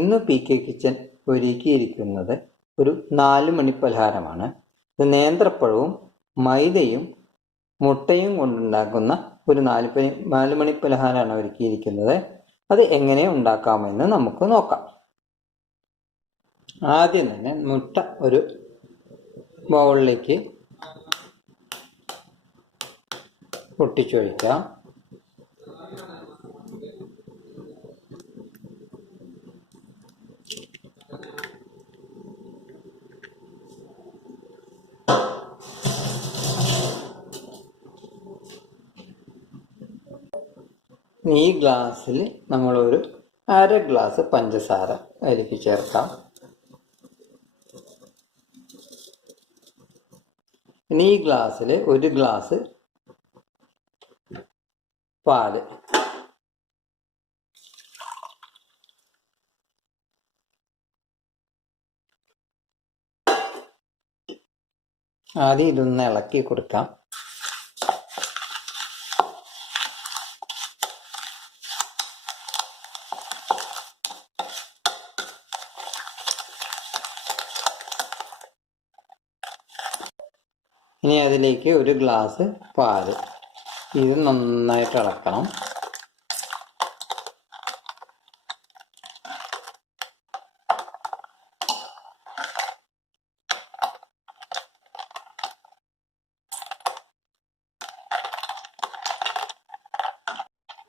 ഇന്ന് P K kitchen ഒരുക്കിയിരിക്കുന്നത് ഒരു 4 മണി പലഹാരമാണ്. ഇത് നേന്ത്രപ്പഴവും മൈദയും മുട്ടയും കൊണ്ടുണ്ടാക്കുന്ന ഒരു 4 മണി പലഹാരമാണ് ഒരുക്കിയിരിക്കുന്നത്. അത് എങ്ങനെ ഉണ്ടാക്കാമെന്ന് നമുക്ക് നോക്കാം. ആദ്യം തന്നെ മുട്ട ഒരു ബൗളിലേക്ക് പൊട്ടിച്ചൊഴിക്കാം. ഈ ഗ്ലാസ്സിൽ നമ്മളൊരു 1/2 ഗ്ലാസ് പഞ്ചസാര അതിലേക്ക് ചേർക്കാം. ഇനി ഈ ഗ്ലാസ്സിൽ 1 ഗ്ലാസ് പാല്, ആദ്യം ഇതൊന്ന് ഇളക്കി കൊടുക്കാം. ഇനി അതിലേക്ക് 1 ഗ്ലാസ് പാല്, ഇത് നന്നായിട്ട് ഇളക്കണം.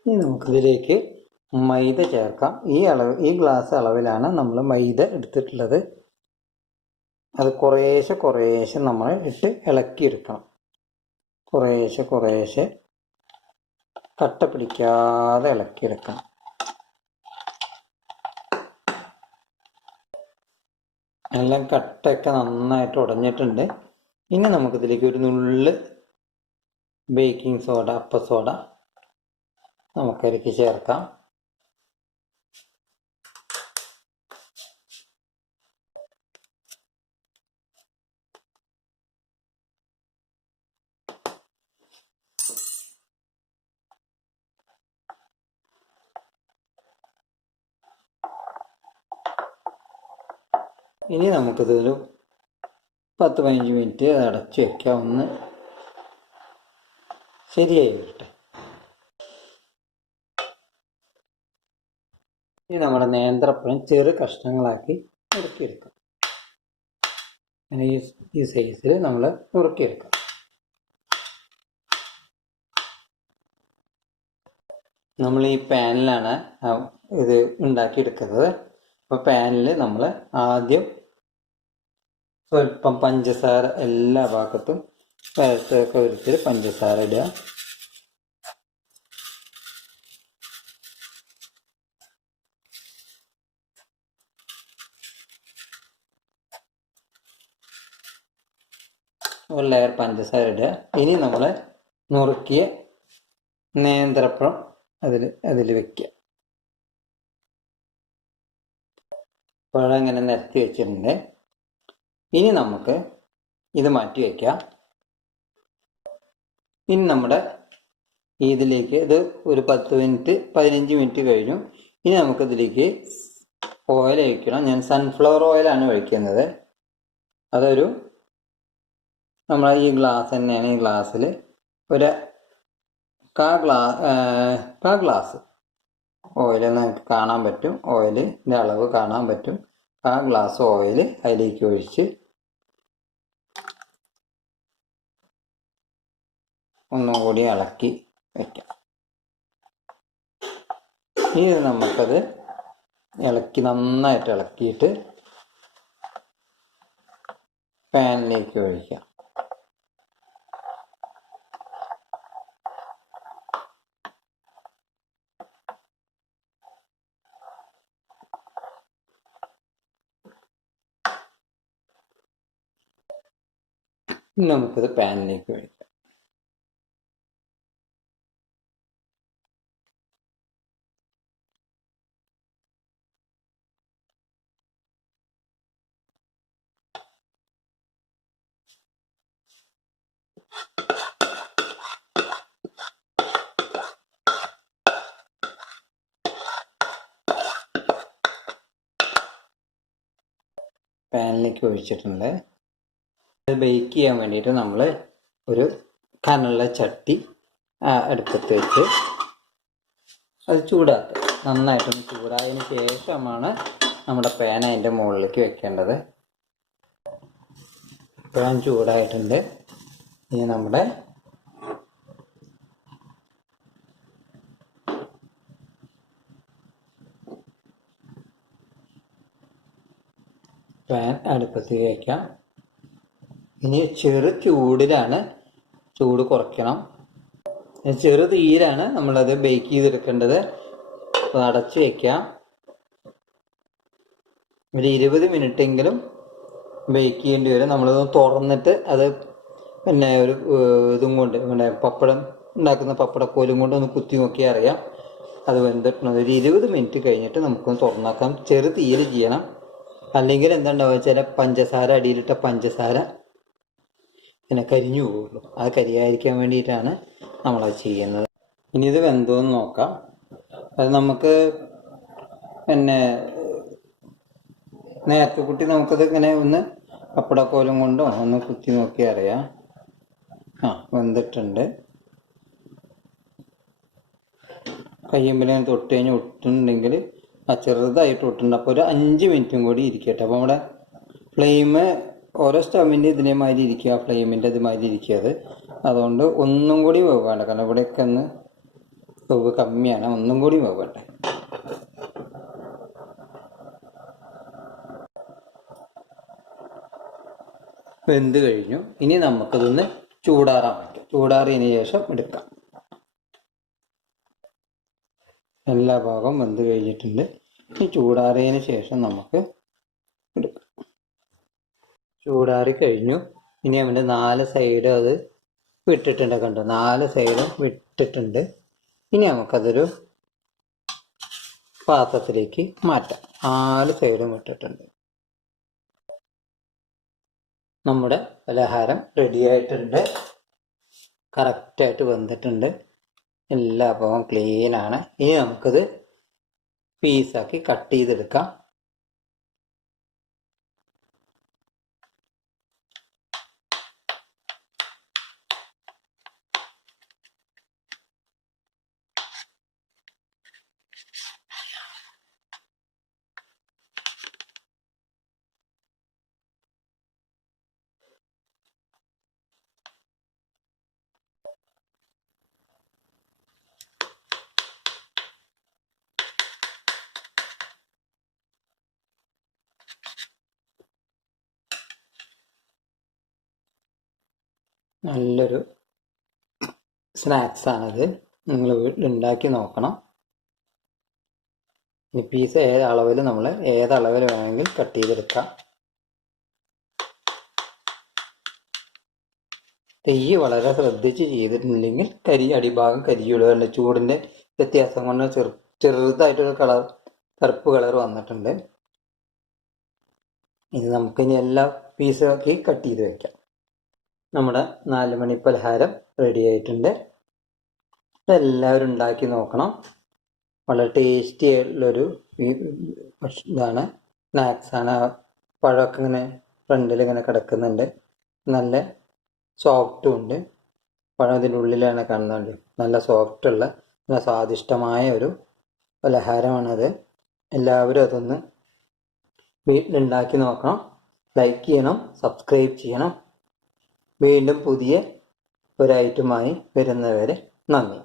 ഇനി നമുക്കിതിലേക്ക് മൈദ ചേർക്കാം. ഈ ഗ്ലാസ് അളവിലാണ് നമ്മൾ മൈദ എടുത്തിട്ടുള്ളത്. അത് കുറേശ്ശെ നമ്മൾ ഇട്ട് ഇളക്കിയെടുക്കണം. കുറേശ്ശെ കട്ട പിടിക്കാതെ ഇളക്കിയെടുക്കണം. എല്ലാം കട്ടയൊക്കെ നന്നായിട്ട് ഉടഞ്ഞിട്ടുണ്ട്. ഇനി നമുക്കിതിലേക്ക് ഒരു നുള്ള് ബേക്കിംഗ് സോഡ, അപ്പസോഡ നമുക്കതിലേക്ക് ചേർക്കാം. ഇനി നമുക്കിതൊരു 10-15 മിനിറ്റ് അടച്ചു വയ്ക്കാം, ഒന്ന് ശരിയായി വരട്ടെ. ഇനി നമ്മുടെ നേന്ത്രപ്പഴം ചെറു കഷ്ണങ്ങളാക്കി നുറുക്കിയെടുക്കാം. അങ്ങനെ ഈ സൈസിൽ നമ്മൾ നുറുക്കിയെടുക്കാം. നമ്മൾ ഈ പാനിലാണ് ഇത് ഉണ്ടാക്കിയെടുക്കുന്നത്. അപ്പോൾ പാനിൽ നമ്മൾ ആദ്യം സ്വല്പം പഞ്ചസാര, എല്ലാ ഭാഗത്തും വരത്തൊക്കെ ഒരിച്ചിട്ട് പഞ്ചസാര ഇടുക. ഒരു ലെയർ പഞ്ചസാര ഇടുക. ഇനി നമ്മൾ നുറുക്കിയ നേന്ത്രപ്പഴം അതിൽ വെക്കുക. പഴം ഇങ്ങനെ നിരത്തി വെച്ചിട്ടുണ്ട്. ഇനി നമുക്ക് ഇത് മാറ്റി വയ്ക്കാം. ഇനി നമ്മുടെ ഇതിലേക്ക് ഇത് ഒരു 15 മിനിറ്റ് കഴിഞ്ഞു. ഇനി നമുക്കിതിലേക്ക് ഓയിൽ ഒഴിക്കണം. ഞാൻ സൺഫ്ലവർ ഓയിലാണ് ഒഴിക്കുന്നത്. അതൊരു നമ്മളെ ഈ ഗ്ലാസ് തന്നെയാണ്. ഈ ഗ്ലാസ്സിൽ ഒരു കാ ഗ്ലാസ് ഓയിൽ നമുക്ക് കാണാൻ പറ്റും. ഓയിലിൻ്റെ അളവ് കാണാൻ പറ്റും. ആ ഗ്ലാസ് ഓയിൽ അതിലേക്ക് ഒഴിച്ച് ഒന്നുകൂടി ഇളക്കി വയ്ക്കാം. ഇനി നമുക്കത് നന്നായിട്ട് ഇളക്കിയിട്ട് പാനിലേക്ക് ഒഴിക്കാം. നമുക്കിത് പാനിലേക്ക് ഒഴിക്കാം. പാനിലേക്ക് ഒഴിച്ചിട്ടുണ്ട്. ഇത് ബേക്ക് ചെയ്യാൻ വേണ്ടിയിട്ട് നമ്മൾ ഒരു കനമുള്ള ചട്ടി അടുപ്പത്ത് വെച്ച് അത് ചൂടാക്കുക. നന്നായിട്ടൊന്ന് ചൂടായതിന് ശേഷമാണ് നമ്മുടെ പാൻ അതിൻ്റെ മുകളിലേക്ക് വെക്കേണ്ടത്. പാൻ ചൂടായിട്ടുണ്ട്. ഇനി നമ്മുടെ പാൻ അടുപ്പത്തേക്ക് വയ്ക്കാം. ഇനി ചെറു ചൂടിലാണ്, ചൂട് കുറയ്ക്കണം. ചെറു തീയിലാണ് നമ്മളത് ബേക്ക് ചെയ്തെടുക്കേണ്ടത്. അടച്ച് വയ്ക്കാം. ഒരു 20 മിനിറ്റെങ്കിലും ബേക്ക് ചെയ്യേണ്ടി വരും. നമ്മളത് തുറന്നിട്ട് അത് പിന്നെ ഒരു ഇതും കൊണ്ട് പിന്നെ പപ്പടം ഉണ്ടാക്കുന്ന പപ്പടക്കോലും കൊണ്ട് ഒന്ന് കുത്തി നോക്കിയാൽ അറിയാം അത് വെന്തിട്ടുണ്ട്. ഒരു 20 മിനിറ്റ് കഴിഞ്ഞിട്ട് നമുക്കൊന്ന് തുറന്നാക്കാം. ചെറു തീയിൽ ചെയ്യണം, അല്ലെങ്കിൽ എന്താണ്ടാവുക വെച്ചാൽ പഞ്ചസാര, അടിയിലിട്ട പഞ്ചസാര പിന്നെ കരിഞ്ഞു പോകുള്ളൂ. അത് കരിയാതിരിക്കാൻ വേണ്ടിയിട്ടാണ് നമ്മളത് ചെയ്യുന്നത്. ഇനി ഇത് വെന്തോന്ന് നോക്കാം. അത് നമുക്ക് പിന്നെ നേരത്തെ കുട്ടി നമുക്കത് ഇങ്ങനെ ഒന്ന് പപ്പടക്കോലും കൊണ്ടോ ഒന്ന് കുത്തി നോക്കി അറിയാം. വെന്തിട്ടുണ്ട്. കയ്യുമ്പലേ തൊട്ട് കഴിഞ്ഞ് ഒട്ടുണ്ടെങ്കിൽ ചെറുതായിട്ട് ഒട്ടുണ്ട്. അപ്പോൾ ഒരു 5 മിനിറ്റും കൂടി ഇരിക്കട്ടെ. അപ്പോൾ നമ്മുടെ ഫ്ലെയിം ഓരോ സ്റ്റവിൻ്റെ ഇതിനേമാതിരി ഇരിക്കുക, ഫ്ലെയിമിൻ്റെ ഇതുമാതിരി ഇരിക്കുക. അതുകൊണ്ട് ഒന്നും കൂടി വേവേണ്ട, കാരണം ഇവിടെയൊക്കെ ഒന്ന് വേവ് കമ്മിയാണ്. ഒന്നും കൂടി വേവട്ടെ. വെന്ത് കഴിഞ്ഞു. ഇനി നമുക്കതൊന്ന് ചൂടാറാൻ പറ്റും. ചൂടാറിയതിന് ശേഷം എടുക്കാം. എല്ലാ ഭാഗവും വെന്ത് കഴിഞ്ഞിട്ടുണ്ട്. ഇനി ചൂടാറിയതിന് ശേഷം നമുക്ക് എടുക്കാം. ചൂടാറി കഴിഞ്ഞു. ഇനി അവൻ്റെ 4 സൈഡും അത് വിട്ടിട്ടുണ്ട്. കണ്ടോ, 4 സൈഡും വിട്ടിട്ടുണ്ട്. ഇനി നമുക്കതൊരു പാത്രത്തിലേക്ക് മാറ്റാം. 4 സൈഡും വിട്ടിട്ടുണ്ട്. നമ്മുടെ പലഹാരം റെഡിയായിട്ടുണ്ട്. കറക്റ്റായിട്ട് വെന്തിട്ടുണ്ട്. എല്ലാ ഭാഗവും ക്ലീനാണ്. ഇനി നമുക്കത് പീസാക്കി കട്ട് ചെയ്തെടുക്കാം. നല്ലൊരു സ്നാക്സാണിത്. നിങ്ങൾ വീട്ടിലുണ്ടാക്കി നോക്കണം. ഈ പീസ് ഏതളവിൽ വേണമെങ്കിൽ കട്ട് ചെയ്തെടുക്കാം. തീ വളരെ ശ്രദ്ധിച്ച് ചെയ്തിട്ടില്ലെങ്കിൽ അടിഭാഗം കരിയുള്ളൂ. ചൂടിൻ്റെ വ്യത്യാസം കൊണ്ട് ചെറുതായിട്ടൊരു കറുപ്പ് കളർ വന്നിട്ടുണ്ട്. ഇത് നമുക്കിനി എല്ലാ പീസാക്കി കട്ട് ചെയ്ത് വയ്ക്കാം. നമ്മുടെ 4 മണി പലഹാരം റെഡി ആയിട്ടുണ്ട്. ഇതെല്ലാവരും ഉണ്ടാക്കി നോക്കണം. വളരെ ടേസ്റ്റി ആയിട്ടുള്ളൊരു ഇതാണ്, സ്നാക്സാണ്. പഴമൊക്കെ ഇങ്ങനെ ഫ്രണ്ടിൽ ഇങ്ങനെ കിടക്കുന്നുണ്ട്. നല്ല സോഫ്റ്റും ഉണ്ട്. പഴം ഇതിൻ്റെ ഉള്ളിലാണ് കാണുന്നത്. നല്ല സോഫ്റ്റുള്ള നല്ല സ്വാദിഷ്ടമായ ഒരു പലഹാരമാണത്. എല്ലാവരും അതൊന്ന് വീട്ടിലുണ്ടാക്കി നോക്കണം. ലൈക്ക് ചെയ്യണം, സബ്സ്ക്രൈബ് ചെയ്യണം. വീണ്ടും പുതിയ ഒരു ഐറ്റമായി വരുന്നവരെ നന്ദി.